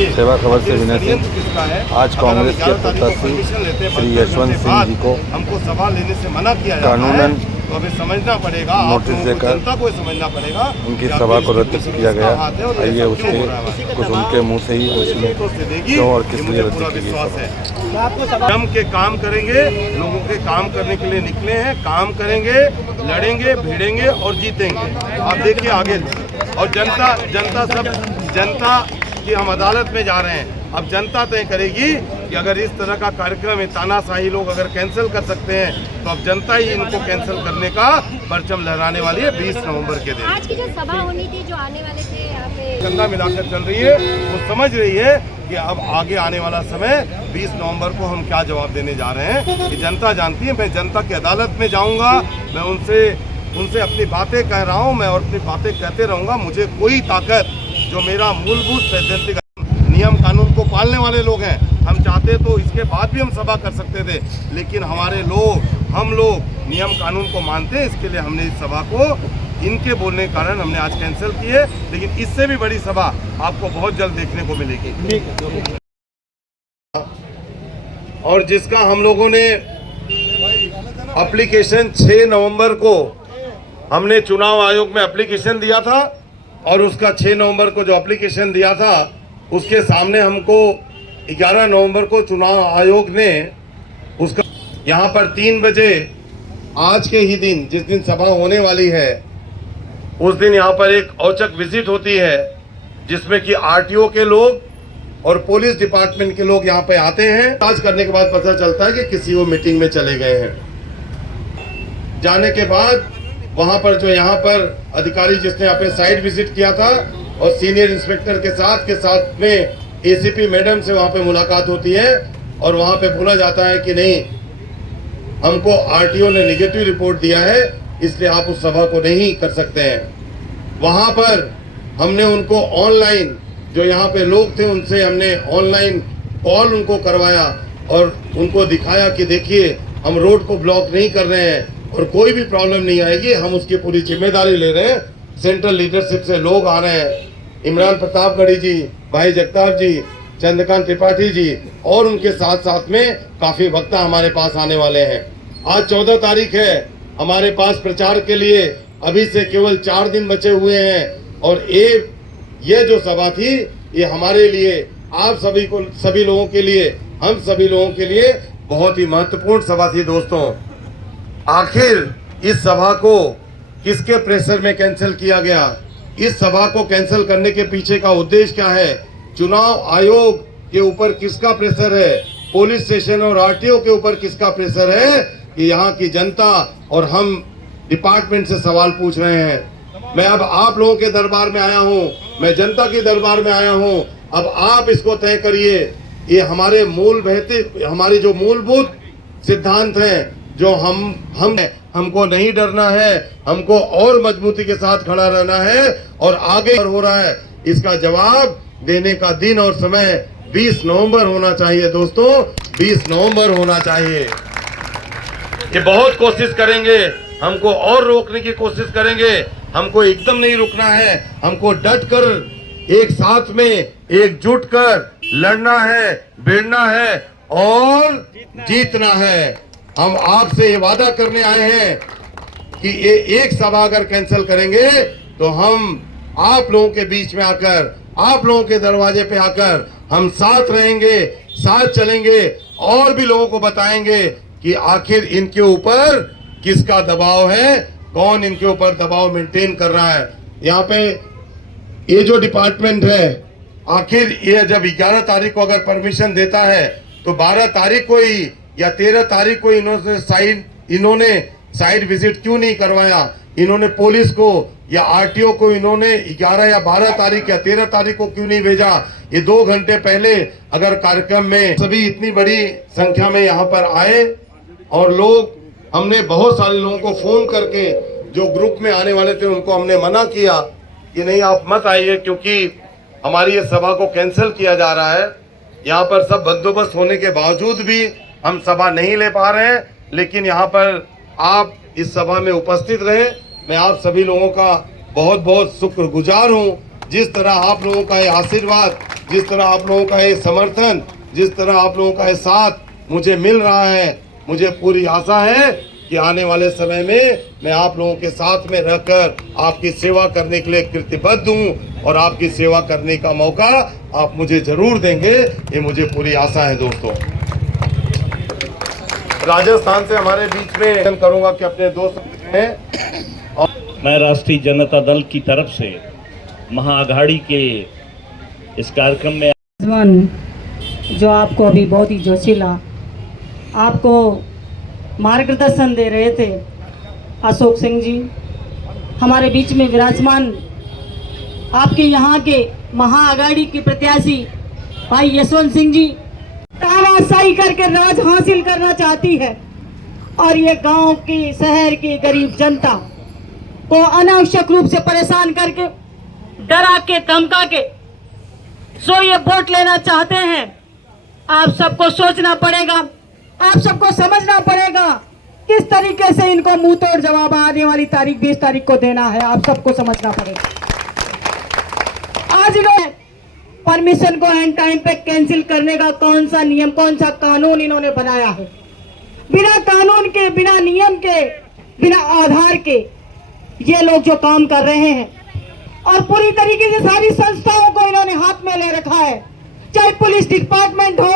सेवा खबर से विनय सिंह। आज कांग्रेस के प्रत्याशी श्री यशवंत सिंह जी को हमको सवाल लेने से मना किया कानूनन तो हमें समझना पड़ेगा, नोटिस देकर जनता को समझना पड़ेगा उनकी सभा को रद्द किया गया। आइए उसके कुछ उनके मुंह से ही उसमें क्यों और किस लिए रद्द की गई। जम के काम करेंगे, लोगों के काम करने के लिए निकले हैं, काम करेंगे, लड़ेंगे, भिड़ेंगे और जीतेंगे। आप देखिए आगे। और जनता की हम अदालत में जा रहे हैं। अब जनता तय करेगी कि अगर इस तरह का कार्यक्रम है, तानाशाही लोग अगर कैंसिल कर सकते हैं तो अब जनता ही इनको कैंसिल करने का परचम लहराने वाली है 20 नवंबर के दिन। आज की जो सभा होनी थी, जो आने वाले थे यहाँ पे कंधा मिलाकर चल रही है, वो समझ रही है कि अब आगे आने वाला समय 20 नवंबर को हम क्या जवाब देने जा रहे हैं कि जनता जानती है। मैं जनता की अदालत में जाऊँगा, मैं उनसे अपनी बातें कह रहा हूँ, मैं और अपनी बातें कहते रहूँगा। मुझे कोई ताकत, जो मेरा मूलभूत सैद्धांतिक नियम कानून को पालने वाले लोग हैं, हम चाहते तो इसके बाद भी हम सभा कर सकते थे, लेकिन हम लोग नियम कानून को मानते हैं। इसके लिए हमने इस सभा को इनके बोलने के कारण हमने आज कैंसिल की है, लेकिन इससे भी बड़ी सभा आपको बहुत जल्द देखने को मिलेगी। और जिसका हम लोगों ने एप्लीकेशन 6 नवंबर को हमने चुनाव आयोग में एप्लीकेशन दिया था, और उसका 6 नवंबर को जो एप्लीकेशन दिया था उसके सामने हमको 11 नवंबर को चुनाव आयोग ने उसका यहाँ पर 3 बजे आज के ही दिन, जिस दिन सभा होने वाली है, उस दिन यहाँ पर एक औचक विजिट होती है जिसमें कि आरटीओ के लोग और पुलिस डिपार्टमेंट के लोग यहाँ पे आते हैं। जांच करने के बाद पता चलता है कि किसी वो मीटिंग में चले गए हैं। जाने के बाद वहाँ पर जो यहाँ पर अधिकारी जिसने यहाँ पे साइट विजिट किया था और सीनियर इंस्पेक्टर के साथ में एसीपी मैडम से वहाँ पे मुलाकात होती है, और वहाँ पे बोला जाता है कि नहीं, हमको आरटीओ ने नेगेटिव रिपोर्ट दिया है, इसलिए आप उस सभा को नहीं कर सकते हैं। वहाँ पर हमने उनको ऑनलाइन, जो यहाँ पे लोग थे उनसे हमने ऑनलाइन कॉल उनको करवाया और उनको दिखाया कि देखिए हम रोड को ब्लॉक नहीं कर रहे हैं और कोई भी प्रॉब्लम नहीं आएगी, हम उसकी पूरी जिम्मेदारी ले रहे हैं। सेंट्रल लीडरशिप से लोग आ रहे हैं, इमरान प्रतापगढ़ी जी, भाई जगताप जी, चंद्रकांत त्रिपाठी जी, और उनके साथ में काफी वक्ता हमारे पास आने वाले हैं। आज 14 तारीख है, हमारे पास प्रचार के लिए अभी से केवल 4 दिन बचे हुए हैं, और ये जो सभा थी ये हमारे लिए, आप सभी लोगों के लिए, हम सभी लोगों के लिए बहुत ही महत्वपूर्ण सभा थी। दोस्तों, आखिर इस सभा को किसके प्रेशर में कैंसिल किया गया? इस सभा को कैंसिल करने के पीछे का उद्देश्य क्या है? चुनाव आयोग के ऊपर किसका प्रेशर है? पुलिस स्टेशन और आरटीओ के ऊपर किसका प्रेशर है कि यहाँ की जनता और हम डिपार्टमेंट से सवाल पूछ रहे हैं? मैं अब आप लोगों के दरबार में आया हूँ, मैं जनता के दरबार में आया हूँ। अब आप इसको तय करिए। ये हमारे हमारे जो मूलभूत सिद्धांत हैं, जो हमको नहीं डरना है, हमको और मजबूती के साथ खड़ा रहना है, और आगे हो रहा है इसका जवाब देने का दिन और समय 20 नवंबर होना चाहिए। दोस्तों, 20 नवंबर होना चाहिए। ये बहुत कोशिश करेंगे, हमको और रोकने की कोशिश करेंगे, हमको एकदम नहीं रुकना है, हमको डट कर एक साथ में एकजुट कर लड़ना है, भिड़ना है और जीतना है। हम आपसे ये वादा करने आए हैं कि ये एक सभा अगर कैंसिल करेंगे तो हम आप लोगों के बीच में आकर, आप लोगों के दरवाजे पे आकर हम साथ रहेंगे, साथ चलेंगे, और भी लोगों को बताएंगे कि आखिर इनके ऊपर किसका दबाव है, कौन इनके ऊपर दबाव मेंटेन कर रहा है। यहाँ पे ये जो डिपार्टमेंट है, आखिर ये जब 11 तारीख को अगर परमिशन देता है तो 12 तारीख को ही या 13 तारीख को इन्होंने साइट विजिट क्यों नहीं करवाया? इन्होंने पुलिस को या आरटीओ को इन्होंने 11 या 12 तारीख या 13 तारीख को क्यों नहीं भेजा? ये 2 घंटे पहले अगर कार्यक्रम में सभी इतनी बड़ी संख्या में यहाँ पर आए, और हमने बहुत सारे लोगों को फोन करके जो ग्रुप में आने वाले थे उनको हमने मना किया कि नहीं, आप मत आइए, क्योंकि हमारी ये सभा को कैंसिल किया जा रहा है। यहाँ पर सब बंदोबस्त होने के बावजूद भी हम सभा नहीं ले पा रहे हैं, लेकिन यहाँ पर आप इस सभा में उपस्थित रहे। मैं आप सभी लोगों का बहुत बहुत शुक्रगुजार हूँ। जिस तरह आप लोगों का ये आशीर्वाद जिस तरह आप लोगों का ये समर्थन, जिस तरह आप लोगों का ये साथ मुझे मिल रहा है, मुझे पूरी आशा है कि आने वाले समय में मैं आप लोगों के साथ में रहकर आपकी सेवा करने के लिए कृतबद्ध हूँ और आपकी सेवा करने का मौका आप मुझे जरूर देंगे, ये मुझे पूरी आशा है। दोस्तों, राजस्थान से हमारे बीच में करूंगा कि अपने दोस्त हैं और मैं राष्ट्रीय जनता दल की तरफ से महाआघाड़ी के इस कार्यक्रम में जो आपको अभी बहुत ही जोशीला आपको मार्गदर्शन दे रहे थे, अशोक सिंह जी हमारे बीच में विराजमान, आपके यहाँ के महाआघाड़ी के प्रत्याशी भाई यशवंत सिंह जी तानाशाही करके राज हासिल करना चाहती है और ये गांव की, शहर की गरीब जनता को अनावश्यक रूप से परेशान करके, डरा के, धमका के सो ये वोट लेना चाहते हैं। आप सबको सोचना पड़ेगा, आप सबको समझना पड़ेगा किस तरीके से इनको मुंह तोड़ जवाब आने वाली तारीख 20 तारीख को देना है। आप सबको समझना पड़ेगा। आज इन्होंने परमिशन को एंड टाइम पे कैंसिल करने का कौन सा नियम, कौन सा कानून इन्होंने बनाया है? बिना कानून के, बिना नियम के, बिना आधार के ये लोग जो काम कर रहे हैं और पूरी तरीके से सारी संस्थाओं को इन्होंने हाथ में ले रखा है, चाहे पुलिस डिपार्टमेंट हो,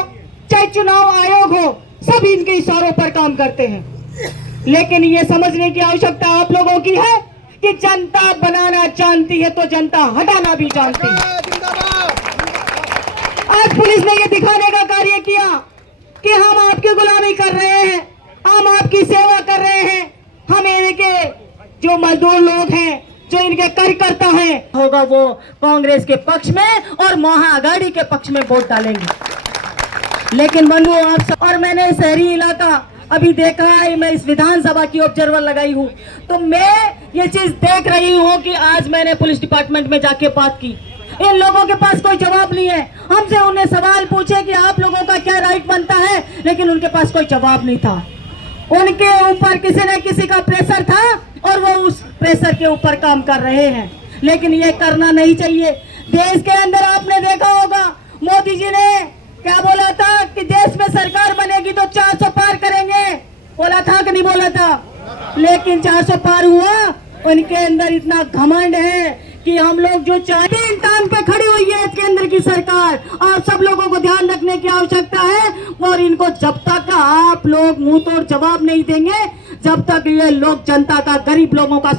चाहे चुनाव आयोग हो, सब इनके इशारों पर काम करते हैं। लेकिन ये समझने की आवश्यकता आप लोगों की है कि जनता बनाना जानती है तो जनता हटाना भी जानती है। आज पुलिस ने ये दिखाने का कार्य किया कि हम आपकी गुलामी कर रहे हैं, हम आपकी सेवा कर रहे हैं, हम इनके जो मजदूर लोग हैं, जो इनके कार्यकर्ता हैं, होगा वो कांग्रेस के पक्ष में और महाआघाड़ी के पक्ष में वोट डालेंगे। लेकिन बंधु आप सब, और मैंने शहरी इलाका अभी देखा है, मैं इस विधानसभा की ऑब्जर्वर लगाई हूँ, तो मैं ये चीज देख रही हूँ कि आज मैंने पुलिस डिपार्टमेंट में जाके बात की, इन लोगों के पास कोई जवाब नहीं है। हमसे उन्हें सवाल पूछे कि आप लोगों का क्या राइट बनता है, लेकिन उनके पास कोई जवाब नहीं था। उनके ऊपर किसी न किसी का प्रेशर था और वो उस प्रेशर के ऊपर काम कर रहे हैं, लेकिन ये करना नहीं चाहिए। देश के अंदर आपने देखा होगा, मोदी जी ने क्या बोला था कि देश में सरकार बनेगी तो 400 पार करेंगे, बोला था कि नहीं बोला था? लेकिन 400 पार हुआ। उनके अंदर इतना घमंड है कि हम लोग जो चाहते हैं, टांग पे खड़ी हुई है इसके अंदर की सरकार। आप सब लोगों को ध्यान रखने की आवश्यकता है और इनको जब तक आप लोग मुंह तोड़ जवाब नहीं देंगे, जब तक ये लोग जनता का, गरीब लोगों का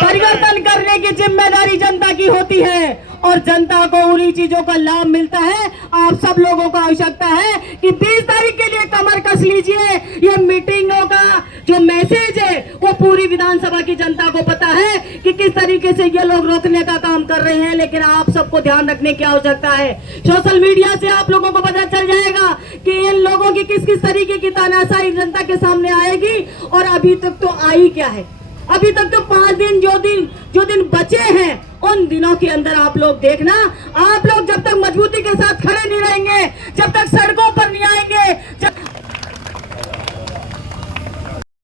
परिवर्तन करने की जिम्मेदारी जनता की होती है और जनता को उन्हीं चीजों का लाभ मिलता है। आप सब लोगों को आवश्यकता है कि 20 तारीख के लिए कमर कस लीजिए। ये मीटिंगों का जो मैसेज है वो पूरी विधानसभा की जनता को पता है कि किस तरीके से ये लोग रोकने का काम कर रहे हैं, लेकिन आप सबको ध्यान रखने की आवश्यकता है। सोशल मीडिया से आप लोगों को पता चल जाएगा कि इन लोगों की किस किस तरीके की तानाशाही जनता के सामने आएगी और अभी तक तो आई क्या है। अभी तक तो 5 दिन जो दिन बचे हैं, उन दिनों के अंदर आप लोग देखना, आप लोग जब तक मजबूती के साथ खड़े नहीं रहेंगे, जब तक सड़कों पर नहीं आएंगे,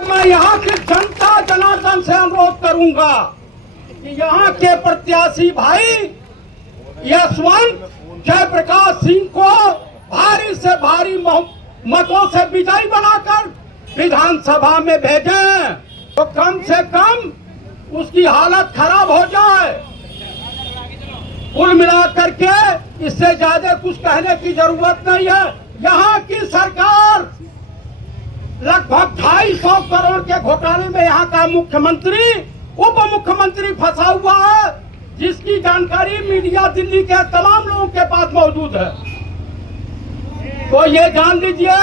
मैं यहाँ की जनता जनार्दन से अनुरोध करूंगा कि यहाँ के प्रत्याशी भाई यशवंत जयप्रकाश सिंह को भारी से भारी मतों से विजयी बनाकर विधानसभा में भेजें, तो कम से कम उसकी हालत खराब हो जाए। कुल मिलाकर के इससे ज्यादा कुछ कहने की जरूरत नहीं है। यहाँ की सरकार लगभग 250 करोड़ के घोटाले में यहाँ का मुख्यमंत्री, उप मुख्यमंत्री फंसा हुआ है, जिसकी जानकारी मीडिया दिल्ली के तमाम लोगों के पास मौजूद है। तो ये जान लीजिए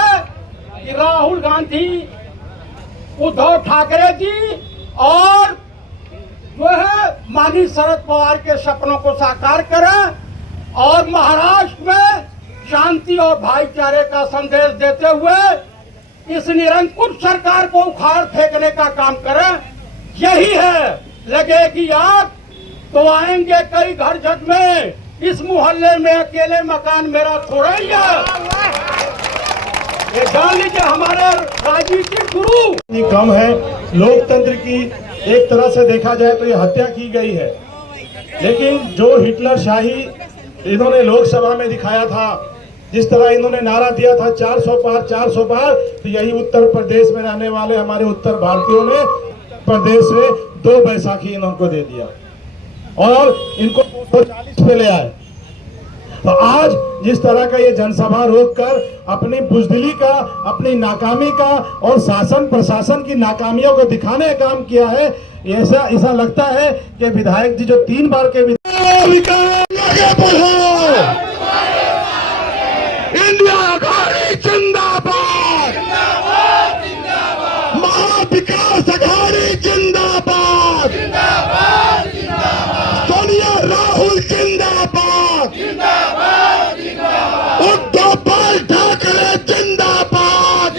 कि राहुल गांधी, उद्धव ठाकरे जी और जो है माननीय शरद पवार के सपनों को साकार करें और महाराष्ट्र में शांति और भाईचारे का संदेश देते हुए इस निरंकुश सरकार को उखाड़ फेंकने का काम करें। यही है, लगेगी आग तो आएंगे कई घर जग में, इस मोहल्ले में अकेले मकान मेरा थोड़ा ही है। ये जान लीजिए, हमारे राजनीतिक गुरु कम है, लोकतंत्र की एक तरह से देखा जाए तो ये हत्या की गई है। लेकिन जो हिटलर शाही इन्होंने लोकसभा में दिखाया था, जिस तरह इन्होंने नारा दिया था 400 पार 400 पार, तो यही उत्तर प्रदेश में रहने वाले हमारे उत्तर भारतीयों ने प्रदेश में 2 बैसाखी इनको दे दिया और इनको 240 पे ले आए। तो आज जिस तरह का ये जनसभा रोककर अपनी बुजदिली का, अपनी नाकामी का और शासन प्रशासन की नाकामियों को दिखाने का काम किया है, ऐसा लगता है कि विधायक जी जो 3 बार के इंडिया अघाड़ी जिंदाबाद, महाविकास अघाड़ी जिंदाबाद, सोनिया राहुल जिंदाबाद, उद्धव भाई ठाकरे जिंदाबाद,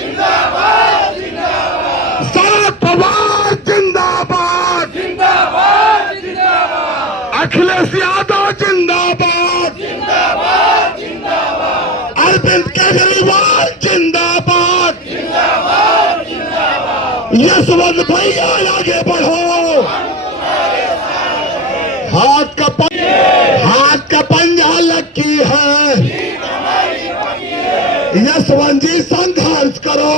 शरद पवार जिंदाबाद, अखिलेश यादव जिंदाबाद, अरविंद केजरीवाल जिंदाबाद, यशवंत भैया आगे बढ़ो, हाथ का पंजा लकी है, यशवंत जी संघर्ष करो।